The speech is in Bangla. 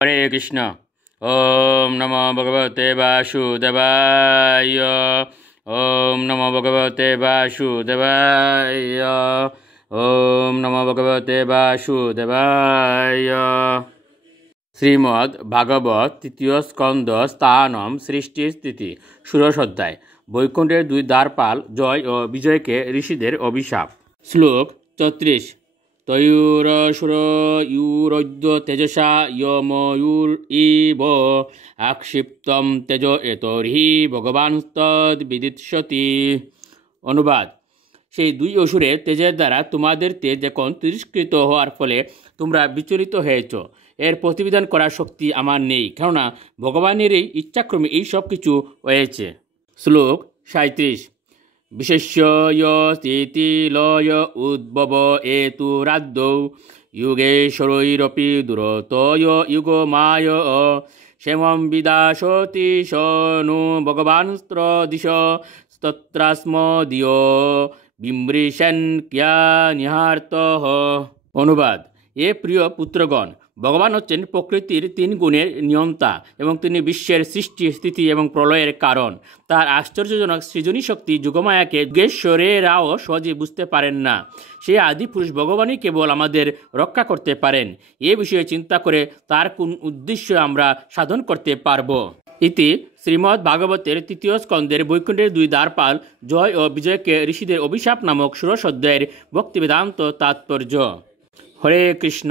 হরে কৃষ্ণ। ওম নমো ভগবতে বাসুদেবায়। ওম নমো ভগবতে বাসুদেবায়। ওম নমো ভগবতে বাসুদেবায়। শ্রীমদ্ ভাগবত তৃতীয় স্কন্দ স্থানম সৃষ্টি স্থিতি ষোড়শ অধ্যায়। বৈকুণ্ঠের দুই দ্বারপাল জয় ও বিজয়কে ঋষিদের অভিশাপ। শ্লোক 34। তয়ুরসুরয়ুরদ্য তেজসা ইয়ময়ুর ইব আক্ষিপ্তম তেজ এতর্হি ভগবানস্তদ বিদিৎসতি। অনুবাদ: সেই দুই অসুরের তেজের দ্বারা তোমাদের তেজ এখন তিরস্কৃত হওয়ার ফলে তোমরা বিচলিত হয়েছ। এর প্রতিবিধান করার শক্তি আমার নেই, কেননা ভগবানেরই ইচ্ছাক্রমে এই সব কিছু হয়েছে। শ্লোক 37। বিশেষ্য স্থিতি লয় উদ্ভব এতুরাদ্যৌ যুগেশ্বরৈরপি দূরতয় যুগমায় ক্ষেমং বিদাশতি সনু ভগবানস্ত্রদিশ স্তত্রাস্মদীয় বিমৃশন ক্যা নিহার্তঃ। অনুবাদ: এ প্রিয় পুত্রগণ, ভগবান হচ্ছেন প্রকৃতির তিন গুণের নিয়ন্তা এবং তিনি বিশ্বের সৃষ্টি, স্থিতি এবং প্রলয়ের কারণ। তার আশ্চর্যজনক সৃজনী শক্তি যুগমায়াকে যুগেশ্বরেরাও সহজে বুঝতে পারেন না। সেই আদি পুরুষ ভগবানই কেবল আমাদের রক্ষা করতে পারেন। এ বিষয়ে চিন্তা করে তার কোন উদ্দেশ্য আমরা সাধন করতে পারব। ইতি শ্রীমদ্ ভাগবতের তৃতীয় স্কন্দের বৈকুণ্ঠের দুই দ্বারপাল জয় ও বিজয়কে ঋষিদের অভিশাপ নামক ষোড়শ অধ্যায়ের ভক্তিবেদান্ত তাৎপর্য। হরে কৃষ্ণ।